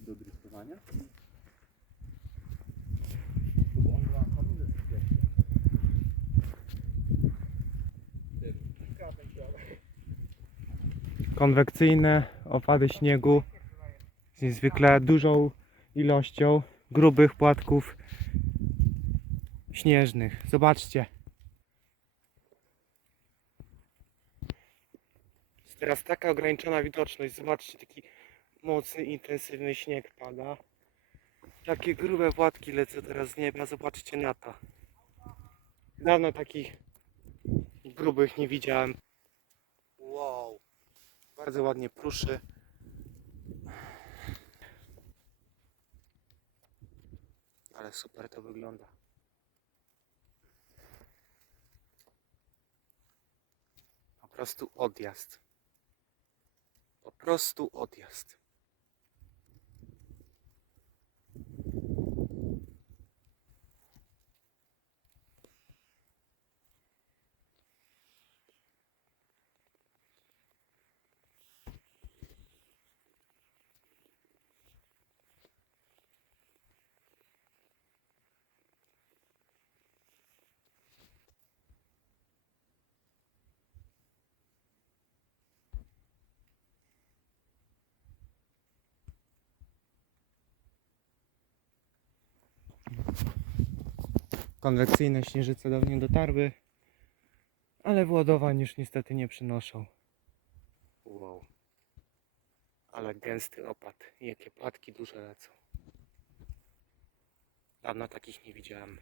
do w plecy. konwekcyjne opady śniegu z niezwykle dużą ilością grubych płatków śnieżnych. Zobaczcie. Jest teraz taka ograniczona widoczność. Zobaczcie, taki mocny, intensywny śnieg pada. Jakie grube płatki lecą teraz z nieba. Zobaczcie na to. Dawno takich grubych nie widziałem. Wow. Bardzo ładnie pruszy. Ale super to wygląda. Po prostu odjazd. Po prostu odjazd. Konwekcyjne śnieżyce do mnie dotarły, ale władowań już niestety nie przynoszą. Wow. Ale gęsty opad. Jakie płatki duże lecą. Dawno takich nie widziałem.